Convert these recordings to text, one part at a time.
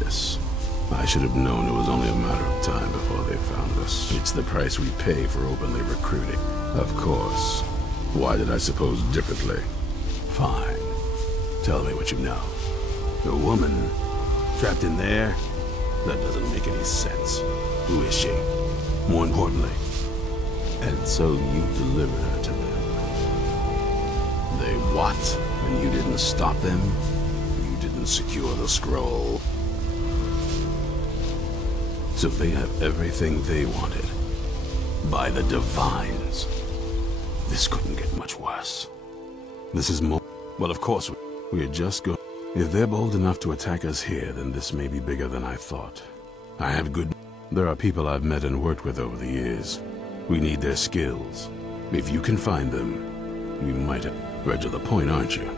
this. I should have known it was only a matter of time before they found us. It's the price we pay for openly recruiting. Of course. Why did I suppose differently? Fine. Tell me what you know. A woman trapped in there? That doesn't make any sense. Who is she? More importantly. And so you delivered her to them. They what? And you didn't stop them? You didn't secure the scroll? So they have everything they wanted. By the Divines. This couldn't get much worse. This is more... Well, of course, we're just going... If they're bold enough to attack us here, then this may be bigger than I thought. I have good... There are people I've met and worked with over the years. We need their skills. If you can find them, we might have... Right to the point, aren't you?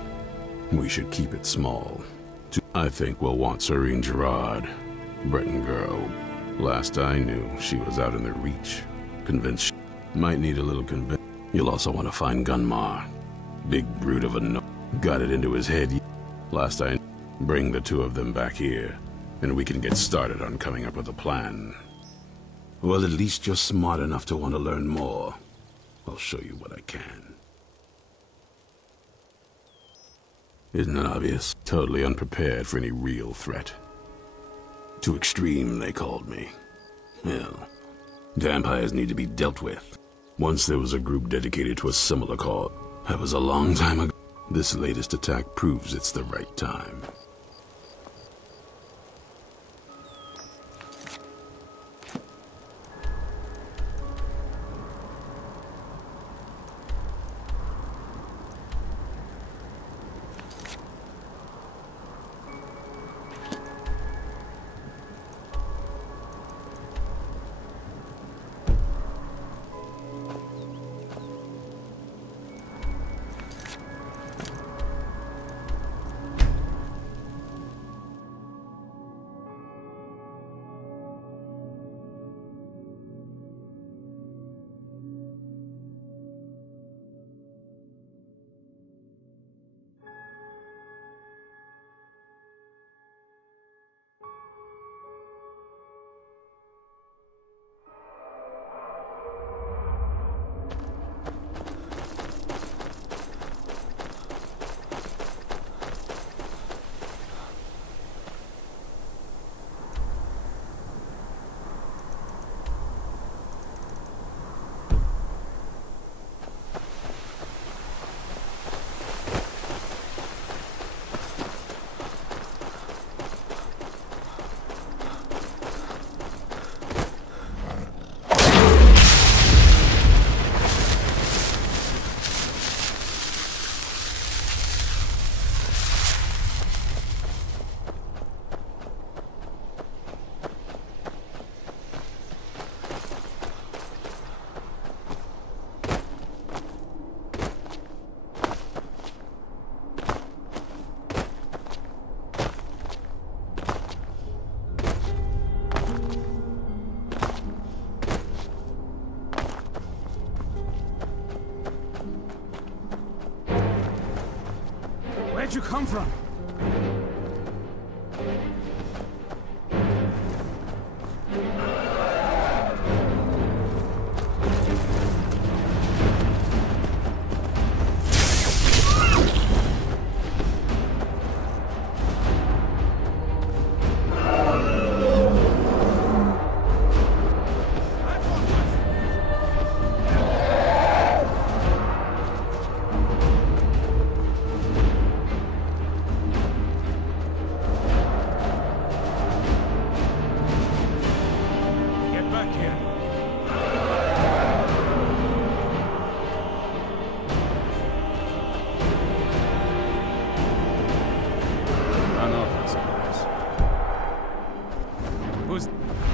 We should keep it small. I think we'll want Serene Gerard. Breton girl. Last I knew, she was out in the Reach. Convinced she might need a little convince. You'll also want to find Gunmar. Big brute of a no... Got it into his head. Last I... Bring the two of them back here, and we can get started on coming up with a plan. Well, at least you're smart enough to want to learn more. I'll show you what I can. Isn't it obvious? Totally unprepared for any real threat. Too extreme, they called me. Well, vampires need to be dealt with. Once there was a group dedicated to a similar cause. That was a long time ago. This latest attack proves it's the right time. Where'd you come from?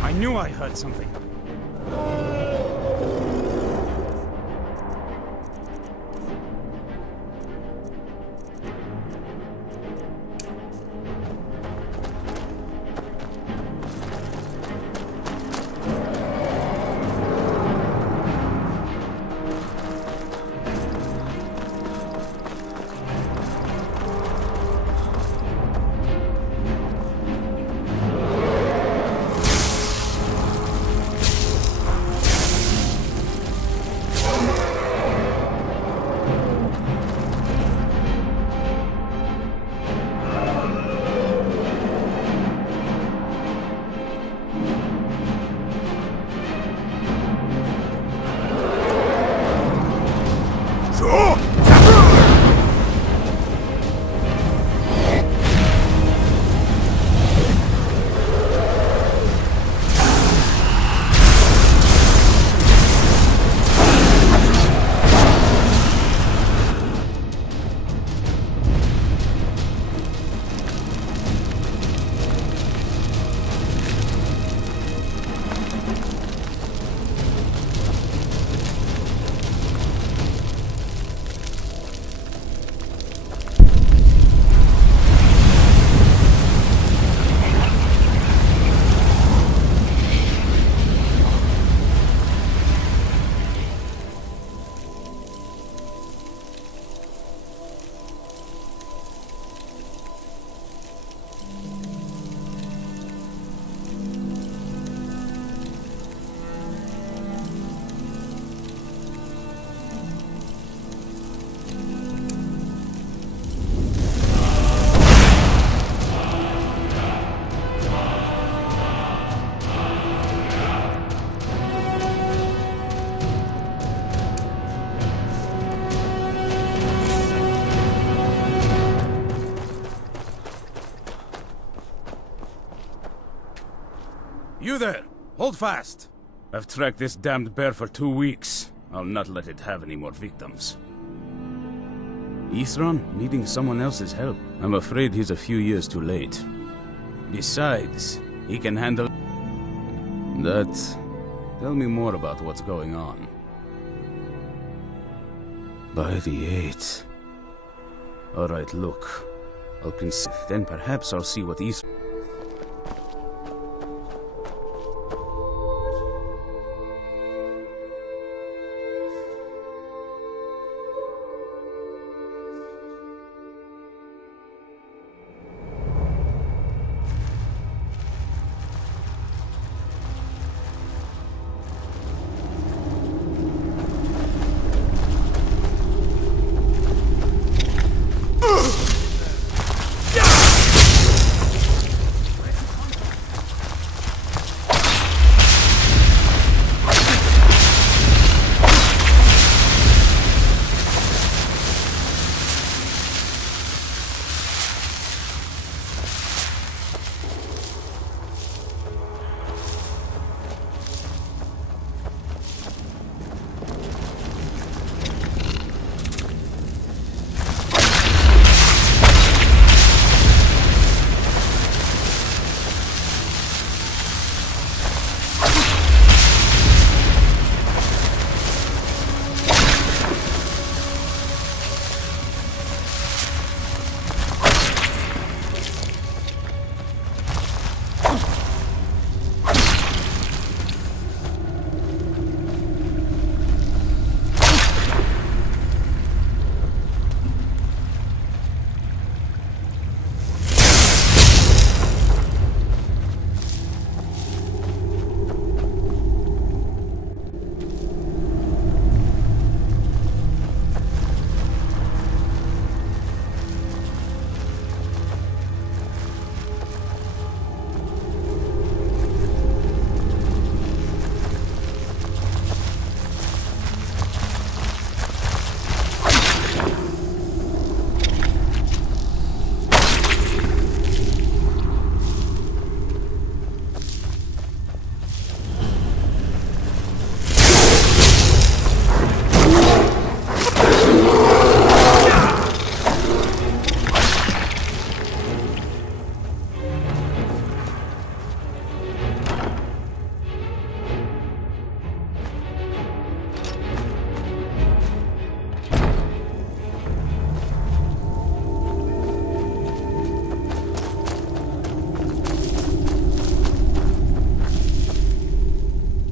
I knew I heard something. You there! Hold fast! I've tracked this damned bear for 2 weeks. I'll not let it have any more victims. Ithron needing someone else's help. I'm afraid he's a few years too late. Besides, he can handle... That... Tell me more about what's going on. By the 8th. Alright, look. I'll consider... Then perhaps I'll see what Ithron...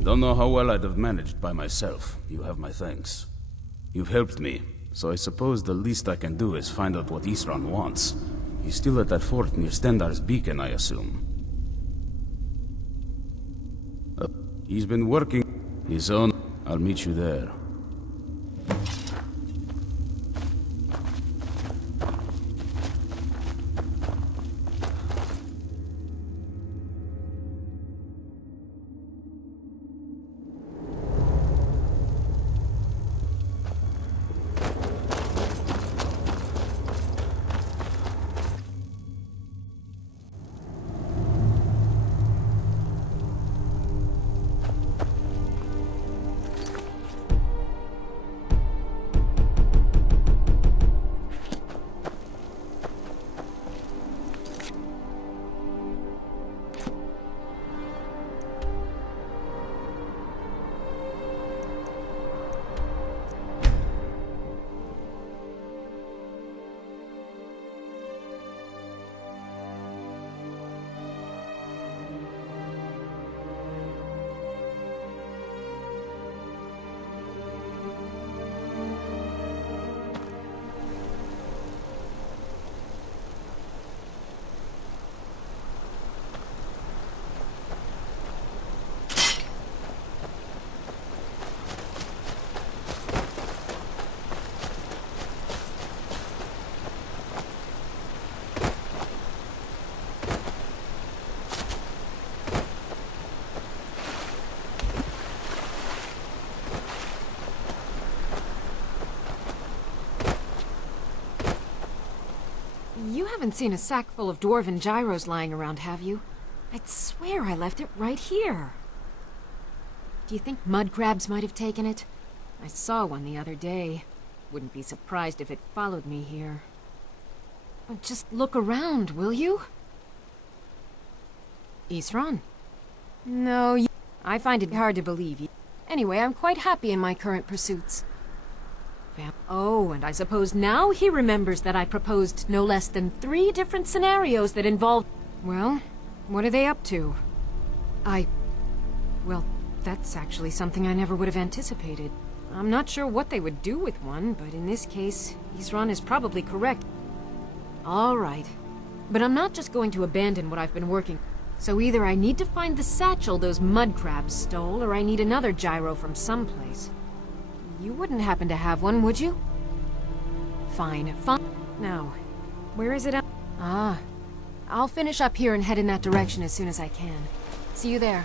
Don't know how well I'd have managed by myself. You have my thanks. You've helped me, so I suppose the least I can do is find out what Ithron wants. He's still at that fort near Stendar's beacon, I assume. He's been working his own... I'll meet you there. You haven't seen a sack full of dwarven gyros lying around, have you? I'd swear I left it right here. Do you think mud crabs might have taken it? I saw one the other day. Wouldn't be surprised if it followed me here. But just look around, will you? Isran? No, I find it hard to believe you. Anyway, I'm quite happy in my current pursuits. Oh, and I suppose now he remembers that I proposed no less than 3 different scenarios that involve... Well, what are they up to? Well, that's actually something I never would have anticipated. I'm not sure what they would do with one, but in this case, Isran is probably correct. All right. But I'm not just going to abandon what I've been working. So either I need to find the satchel those mud crabs stole, or I need another gyro from someplace. You wouldn't happen to have one, would you? Fine. Now, where is it? Ah. I'll finish up here and head in that direction as soon as I can. See you there.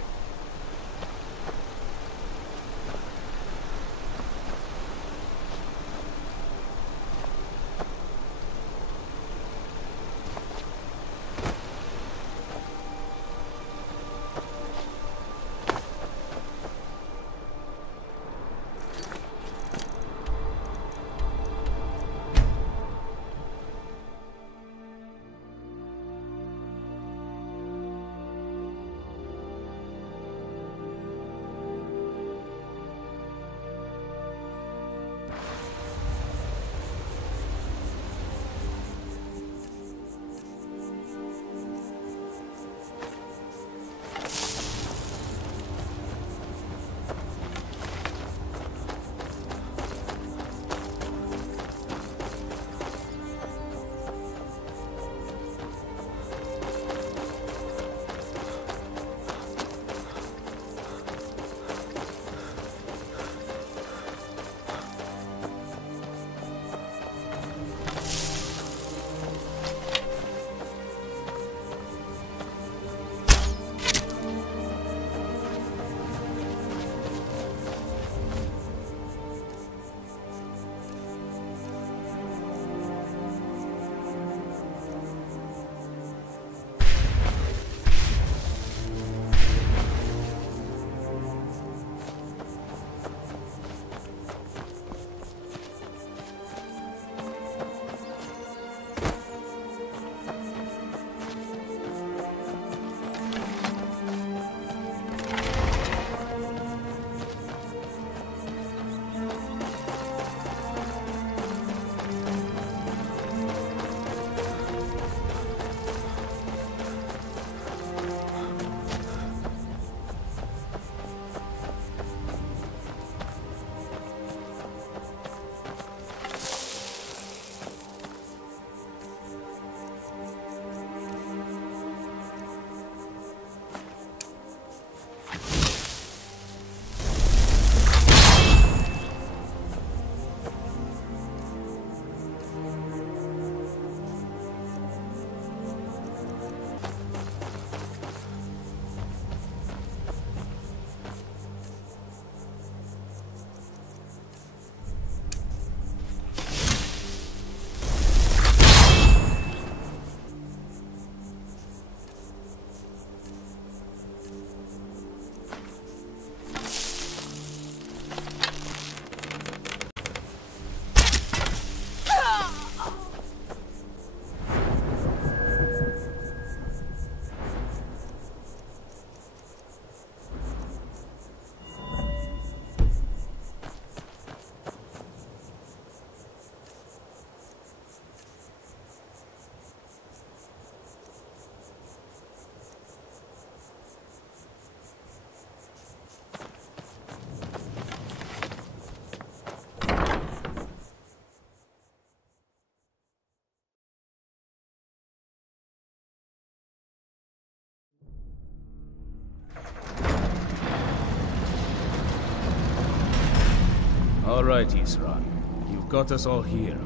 All right, Isran. You've got us all here.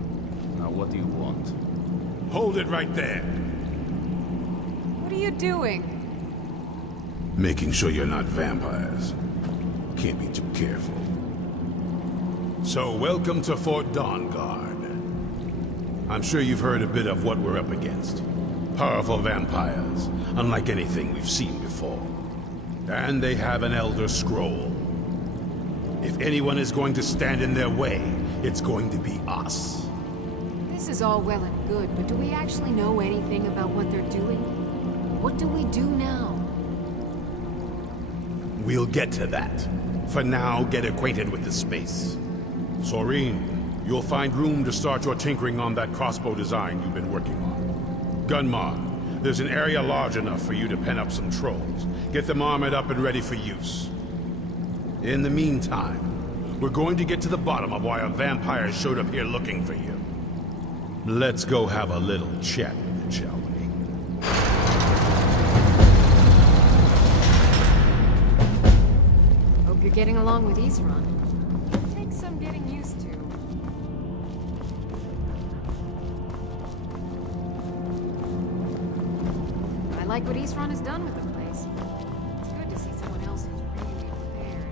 Now what do you want? Hold it right there. What are you doing? Making sure you're not vampires. Can't be too careful. So, welcome to Fort Dawnguard. I'm sure you've heard a bit of what we're up against. Powerful vampires, unlike anything we've seen before. And they have an Elder Scroll. If anyone is going to stand in their way, it's going to be us. This is all well and good, but do we actually know anything about what they're doing? What do we do now? We'll get to that. For now, get acquainted with the space. Soreen, you'll find room to start your tinkering on that crossbow design you've been working on. Gunmar, there's an area large enough for you to pen up some trolls. Get them armored up and ready for use. In the meantime, we're going to get to the bottom of why a vampire showed up here looking for you. Let's go have a little chat with it, shall we? Hope you're getting along with Isran. Takes some getting used to. I like what Isran has done with the place. It's good to see someone else who's really prepared.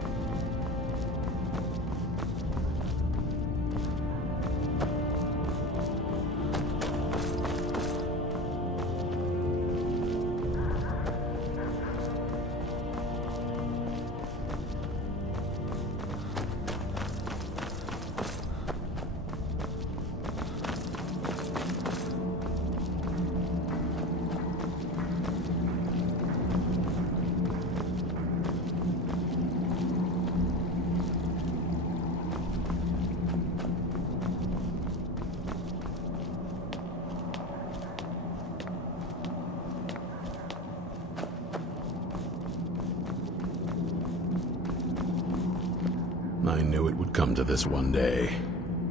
I knew it would come to this one day.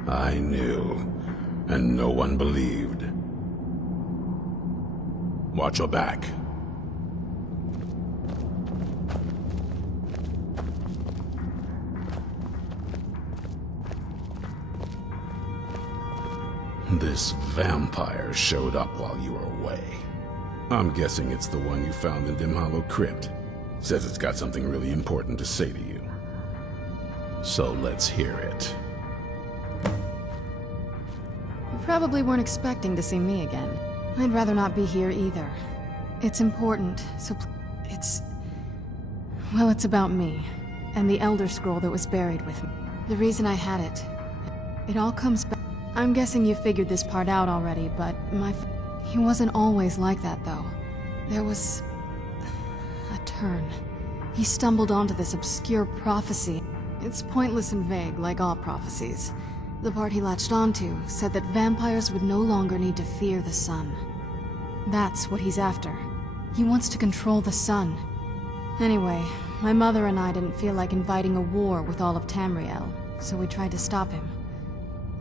I knew. And no one believed. Watch your back. This vampire showed up while you were away. I'm guessing it's the one you found in Dim Hollow Crypt. Says it's got something really important to say to you. So let's hear it. You probably weren't expecting to see me again. I'd rather not be here either. It's important, so it's... well, it's about me, and the Elder Scroll that was buried with me. The reason I had it. It all comes back. I'm guessing you figured this part out already, but he wasn't always like that, though. There was... a turn. He stumbled onto this obscure prophecy. It's pointless and vague, like all prophecies. The part he latched onto said that vampires would no longer need to fear the sun. That's what he's after. He wants to control the sun. Anyway, my mother and I didn't feel like inviting a war with all of Tamriel, so we tried to stop him.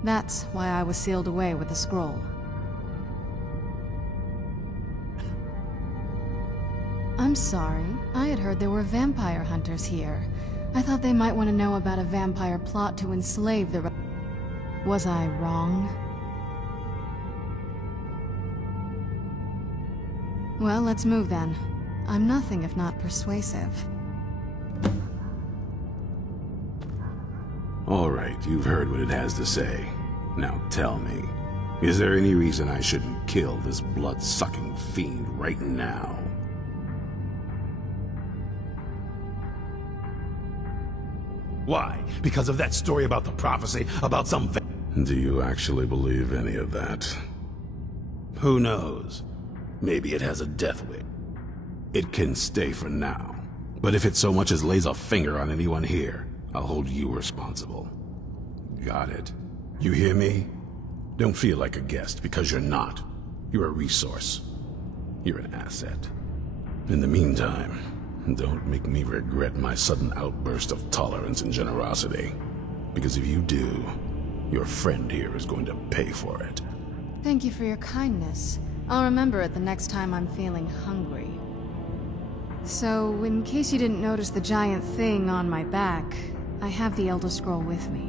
That's why I was sealed away with the scroll. I'm sorry. I had heard there were vampire hunters here. I thought they might want to know about a vampire plot to enslave the... Was I wrong? Well, let's move then. I'm nothing if not persuasive. All right, you've heard what it has to say. Now tell me, is there any reason I shouldn't kill this blood-sucking fiend right now? Why? Because of that story about the prophecy, about some Do you actually believe any of that? Who knows? Maybe it has a death wish. It can stay for now. But if it so much as lays a finger on anyone here, I'll hold you responsible. Got it? You hear me? Don't feel like a guest, because you're not. You're a resource. You're an asset. In the meantime, don't make me regret my sudden outburst of tolerance and generosity. Because if you do, your friend here is going to pay for it. Thank you for your kindness. I'll remember it the next time I'm feeling hungry. So, in case you didn't notice the giant thing on my back, I have the Elder Scroll with me.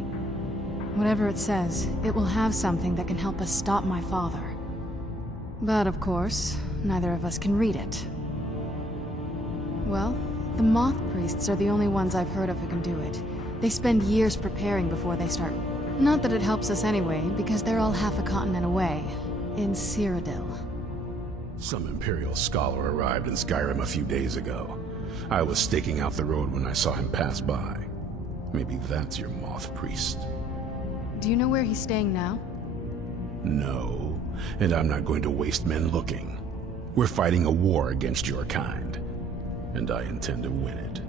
Whatever it says, it will have something that can help us stop my father. But of course, neither of us can read it. Well, the Moth Priests are the only ones I've heard of who can do it. They spend years preparing before they start. Not that it helps us anyway, because they're all half a continent away, in Cyrodiil. Some Imperial scholar arrived in Skyrim a few days ago. I was staking out the road when I saw him pass by. Maybe that's your Moth Priest. Do you know where he's staying now? No, and I'm not going to waste men looking. We're fighting a war against your kind, and I intend to win it.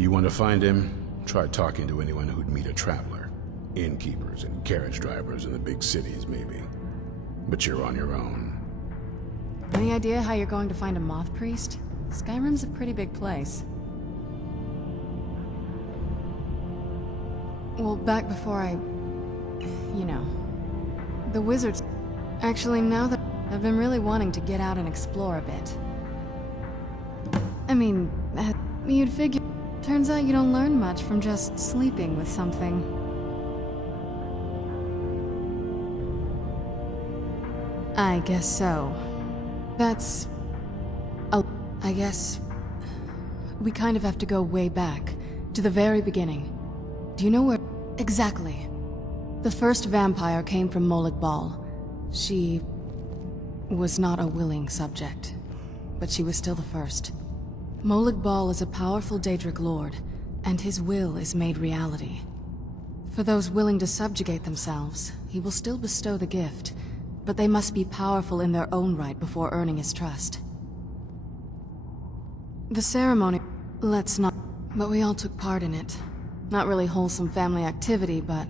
You want to find him? Try talking to anyone who'd meet a traveler. Innkeepers and carriage drivers in the big cities, maybe. But you're on your own. Any idea how you're going to find a Moth Priest? Skyrim's a pretty big place. Well, back before you know. The wizards... Actually, now that I've been really wanting to get out and explore a bit. I mean, you'd figure... Turns out you don't learn much from just sleeping with something. I guess so. That's... I guess... We kind of have to go way back, to the very beginning. Do you know where... Exactly. The first vampire came from Molag Bal. She... was not a willing subject, but she was still the first. Molag Bal is a powerful Daedric lord, and his will is made reality. For those willing to subjugate themselves, he will still bestow the gift, but they must be powerful in their own right before earning his trust. The ceremony... let's not... But we all took part in it. Not really wholesome family activity, but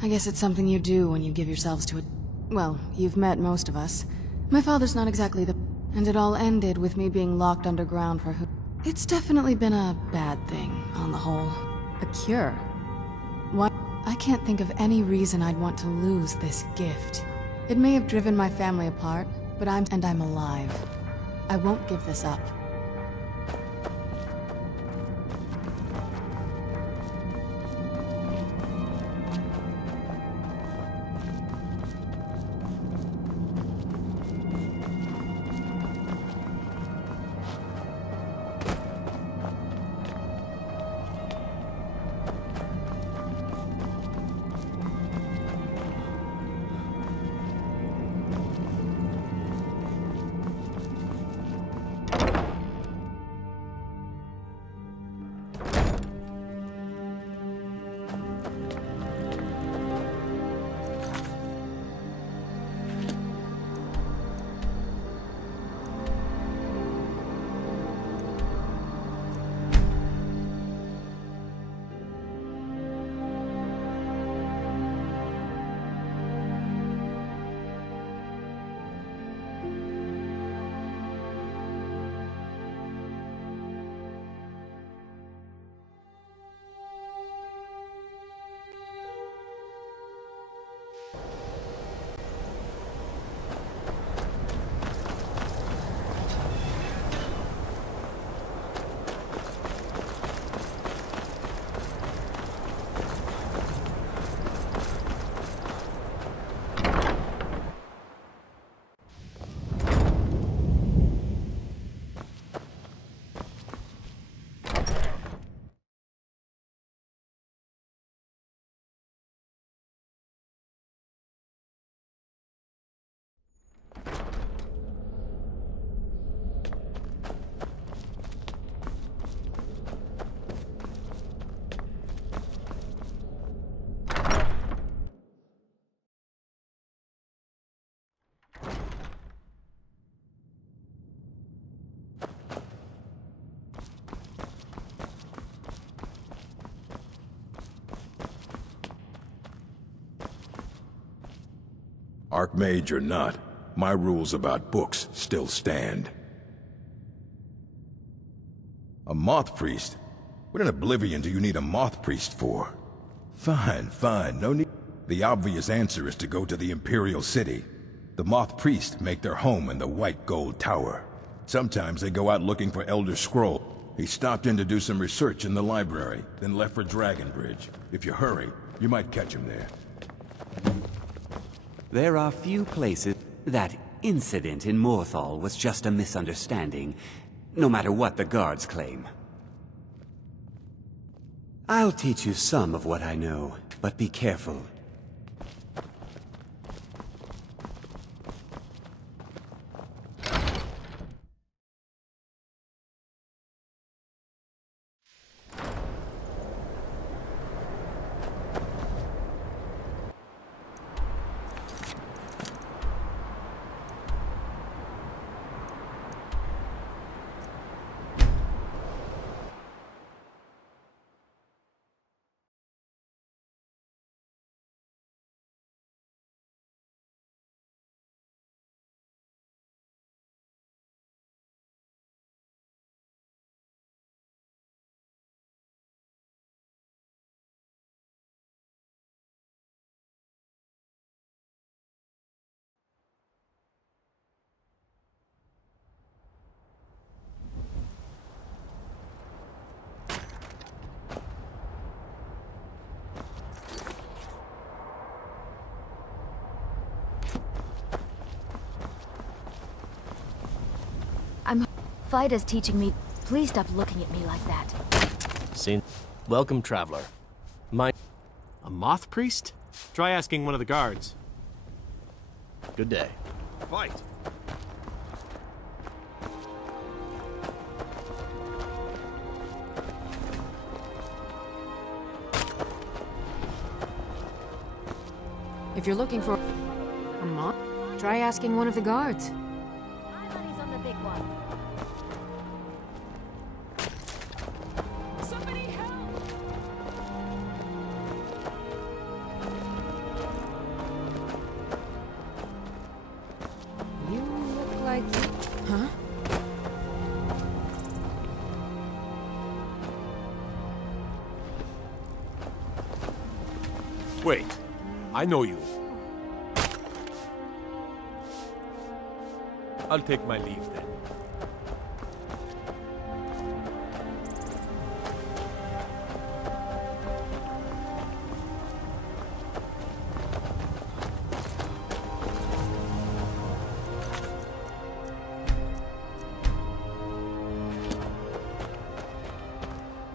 I guess it's something you do when you give yourselves to it. Well, you've met most of us. My father's not exactly the... And it all ended with me being locked underground for who... It's definitely been a bad thing, on the whole. A cure. Why? I can't think of any reason I'd want to lose this gift. It may have driven my family apart, but I'm alive. I won't give this up. Archmage or not, my rules about books still stand. A Moth Priest? What in Oblivion do you need a Moth Priest for? Fine, no need. The obvious answer is to go to the Imperial City. The Moth Priest make their home in the White Gold Tower. Sometimes they go out looking for Elder Scroll. He stopped in to do some research in the library, then left for Dragonbridge. If you hurry, you might catch him there. There are few places... That incident in Morthal was just a misunderstanding, no matter what the guards claim. I'll teach you some of what I know, but be careful. Fida's teaching me. Please stop looking at me like that. Seen. Welcome, traveler. A moth priest? Try asking one of the guards. Good day. Fight! If you're looking for a moth, try asking one of the guards. My money's on the big one. Somebody help! You look like you... Huh? Wait, I know you. I'll take my leave then.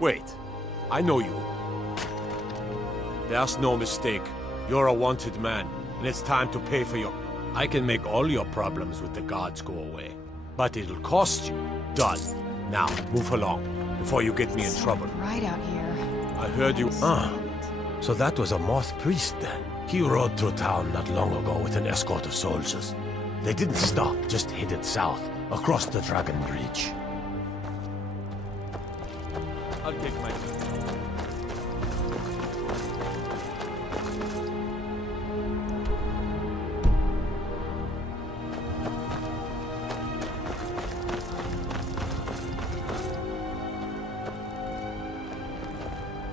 Wait, I know you. There's no mistake. You're a wanted man, and it's time to pay for your... I can make all your problems with the guards go away, but it'll cost you. Done. Now, move along, before you get me in trouble. Right out here. I heard you... So that was a moth priest then. He rode through town not long ago with an escort of soldiers. They didn't stop, just headed south, across the Dragon Bridge. I'll take my leave.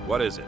What is it?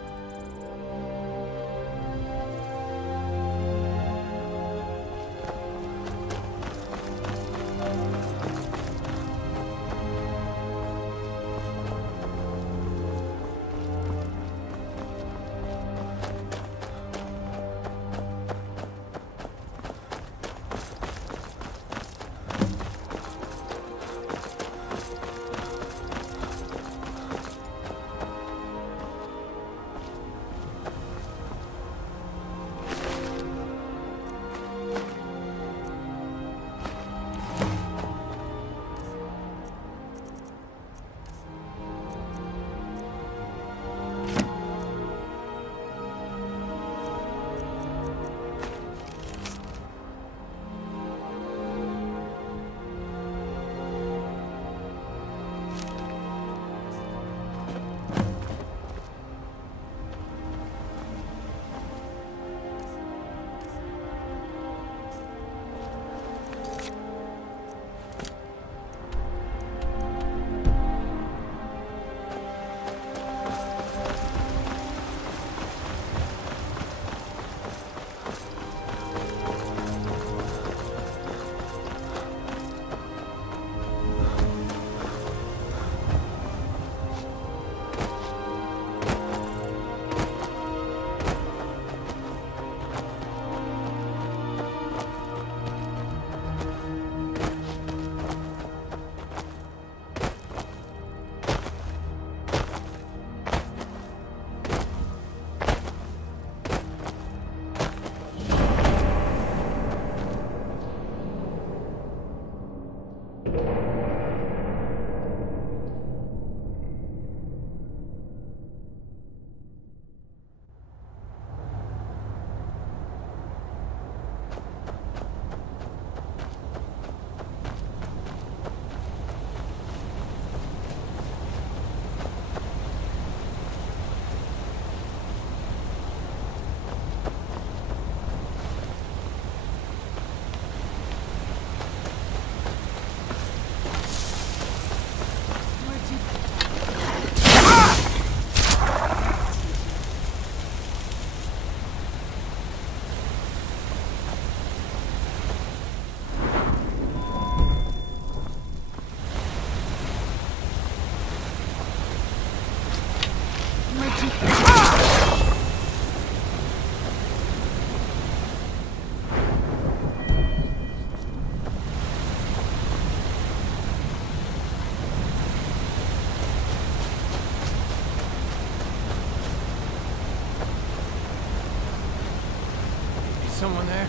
Someone there?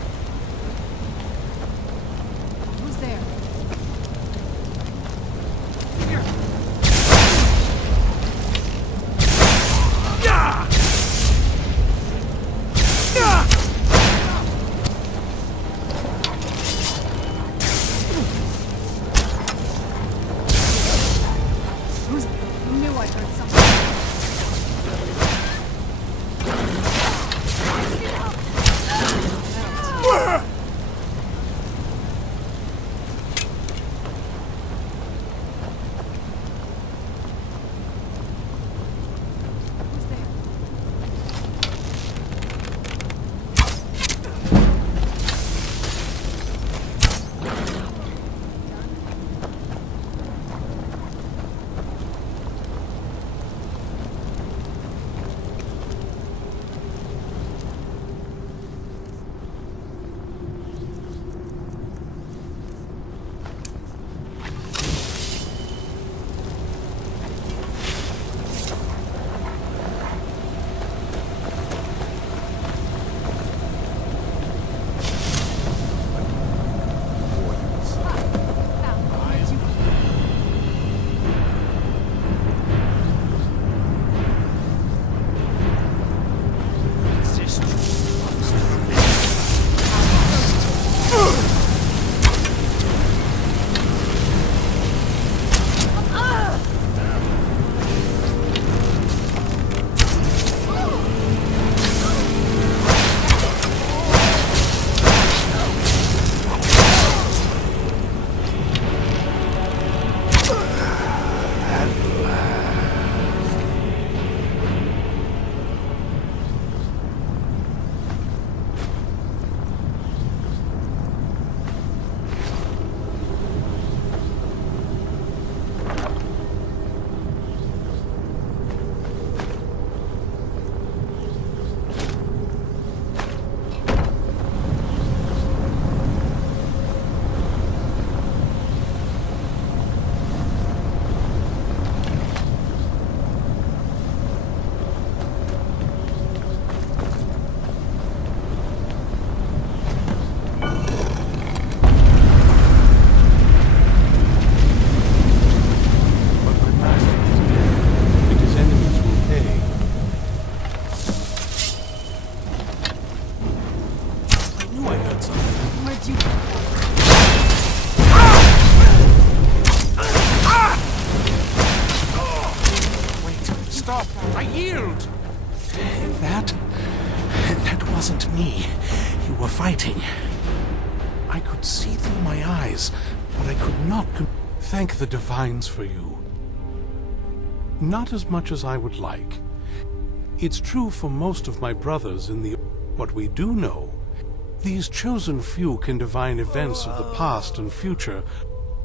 Who's there? That wasn't me. You were fighting. I could see through my eyes, but I could not... Thank the Divines for you. Not as much as I would like. It's true for most of my brothers in the... What we do know, these chosen few can divine events of the past and future.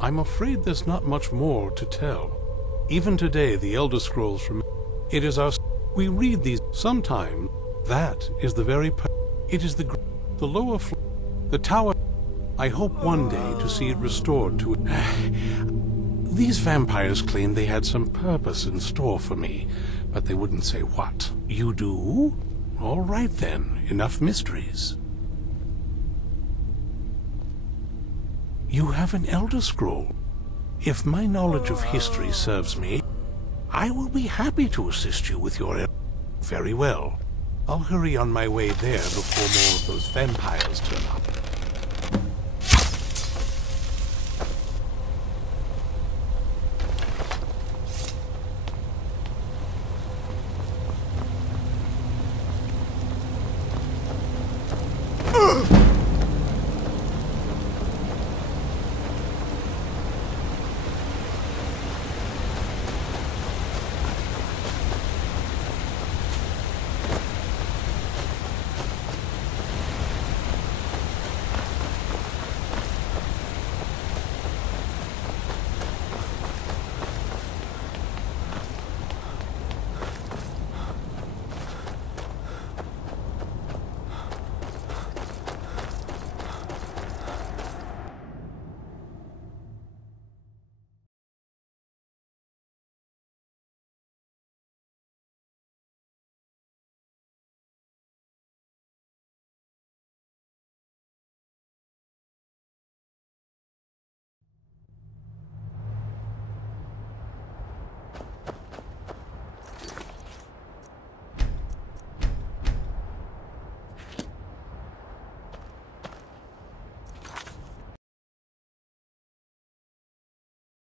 I'm afraid there's not much more to tell. Even today, the Elder Scrolls from... It is our... We read these sometime. That is the very... It is the lower floor... The tower... I hope one day to see it restored to... These vampires claimed they had some purpose in store for me, but they wouldn't say what. You do? All right then, enough mysteries. You have an Elder Scroll. If my knowledge of history serves me, I will be happy to assist you with your... Very well. I'll hurry on my way there before more of those vampires turn up.